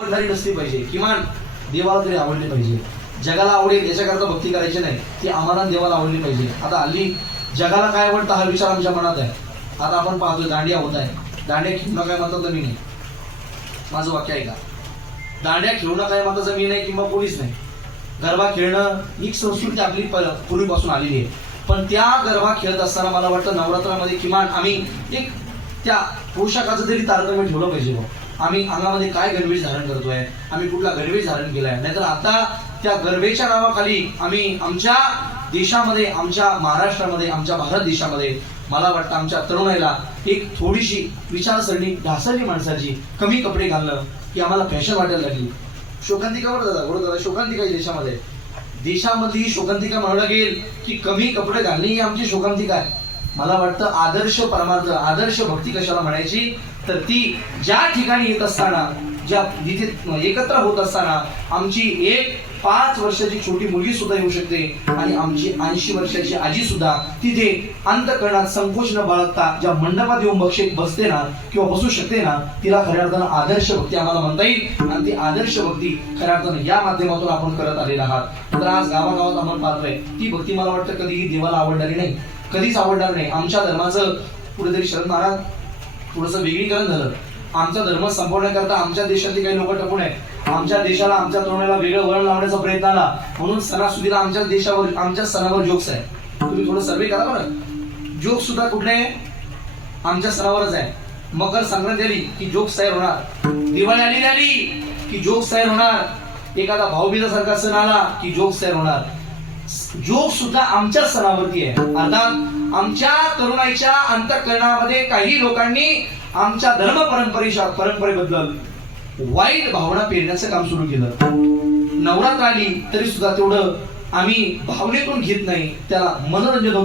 आवडणारी नसली पाहिजे? किमान देवाला तरी आवडली पाहिजे. जगाला आवडेल याच्याकरता भक्ती करायची नाही. ती आम्हाला देवाला आवडली पाहिजे. आता हल्ली जगाला काय आवडतं हा विचार आमच्या मनात आहे. आता आपण पाहतोय दांडिया होत आहे. दांडिया खेळणं काय म्हणतात मी नाही माझं वाक्य आहे का दांड्या खेळणं काय म्हणतात मी नाही किंवा कोणीच नाही. गरबा खेळणं ही संस्कृती आपली पूर्वीपासून आलेली आहे. पण त्या गरबा खेळत असताना मला वाटतं नवरात्रामध्ये किमान आम्ही एक त्या पोशाखाचं तरी तारतम्य ठेवलं पाहिजे आम्ही अंगामध्ये काय गणवेश धारण करतोय? आम्ही कुठला गणवेश धारण केलाय? नाहीतर आता त्या गरबेच्या नावाखाली आम्ही आमच्या देशामध्ये आमच्या महाराष्ट्रामध्ये आमच्या भारत देशामध्ये मला वाटतं आमच्या तरुणाईला एक थोडीशी विचारसरणी ढासळली माणसाची कमी कपडे घालणं की आम्हाला फॅशन वाटायला लागली. शोकांतिका बरं दादा बरोबर दादा शोकांतिका देशामध्ये. देशामधली ही शोकांतिका म्हणायला गेल की कमी कपडे घालणे ही आमची शोकांतिका आहे. मला वाटतं आदर्श परमार्थ आदर्श भक्ती कशाला म्हणायची? तर ती ज्या ठिकाणी येत असताना ज्या तिथे एकत्र होत असताना आमची एक पाच वर्षाची छोटी मुलगी सुद्धा येऊ शकते आणि आमची ऐंशी वर्षाची आजी सुद्धा तिथे अंतकरणात संकोच न बाळगता ज्या मंडपात येऊन बक्षे बसते ना किंवा बसू शकते ना तिला खऱ्या अर्थानं आदर्श भक्ती आम्हाला म्हणता येईल. आणि ती आदर्श भक्ती खऱ्या अर्थानं या माध्यमातून आपण करत आलेला आहात. तर आज गावागावात आपण पाहतोय ती भक्ती मला वाटतं कधीही देवाला आवडणारी नाही. कधीच आवडणार नाही. आमच्या धर्माचं कुठेतरी शरद महाराज थोडंसं वेगळीकरण झालं. आमचा धर्म संपवण्याकरता आमच्या देशातले काही लोक टपून आहे आमच्या देशाला आमच्या तरुणाला वेगळं वळण लावण्याचा प्रयत्न आला. म्हणून सणासुदीला आमच्या देशावर आमच्या सणावर जोक्स आहे तुम्ही थोडं सर्वे करा बरं. जोक सुद्धा कुठले? आमच्या सणावरच आहे मकर संक्रांती आली की जोक साहेब होणार. दिवाळी आली आली की जोक साहेब होणार. एखादा भाऊबीजासारखा सण आला की जोक साहेब होणार. जोक सुद्धा आमच्या सणावरती आहे. अर्थात आमच्या तरुणाईच्या अंतकरणामध्ये काही लोकांनी आमच्या धर्म परंपरेच्या परंपरेबद्दल वाईट भावना पेरण्याचं काम सुरू केलं. नवरात्र आली तरी सुद्धा तेवढं आम्ही भावनेतून घेत नाही. त्याला मनोरंजन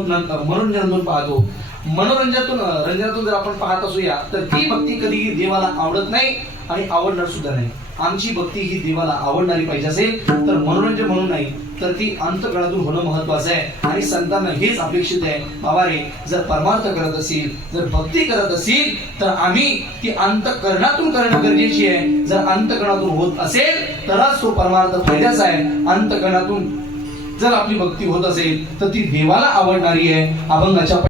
मनोरंजनातून पाहतो. मनोरंजनातून रंजनातून जर आपण पाहत असूया तर ती भक्ती कधीही देवाला आवडत नाही आणि आवडणार सुद्धा नाही. आमची भक्ती ही देवाला आवडणारी पाहिजे असेल तर मनोरंजन म्हणून नाही तर ती अंतकरणातून होणं महत्वाचं आहे. आणि संतांना हेच अपेक्षित आहे बाबा रे जर परमार्थ करत असेल जर भक्ती करत असेल तर आम्ही ती अंतकरणातून करणं गरजेची आहे. जर अंतकरणातून होत असेल तरच तो परमार्थ फायद्याचा आहे. अंतकरणातून जर आपली भक्ती होत असेल तर ती देवाला आवडणारी आहे. अभंगाच्या